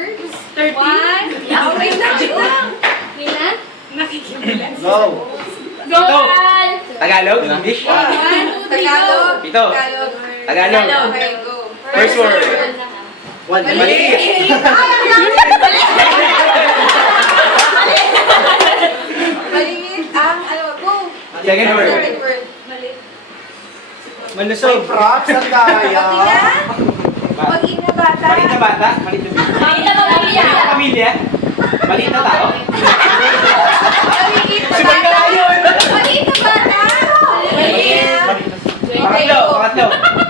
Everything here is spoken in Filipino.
words? 30. One. Okay na. Milan? Go! Go, Al! Tagalog? English? One, two, three, go! Ito. Tagalog. Okay, go. First word. One. Mali. Maliit ang, ano, go. Second word. Second word. Maliit. Malusog. Props ang daya. Mag-ina bata. Maliit na bata? Maliit na bata? Maliit na pamilya. Maliit na pamilya? Maliit na tao? Maliit na Si Magdala bata. yun! Maliit na bata. Maliit. Pangatlo.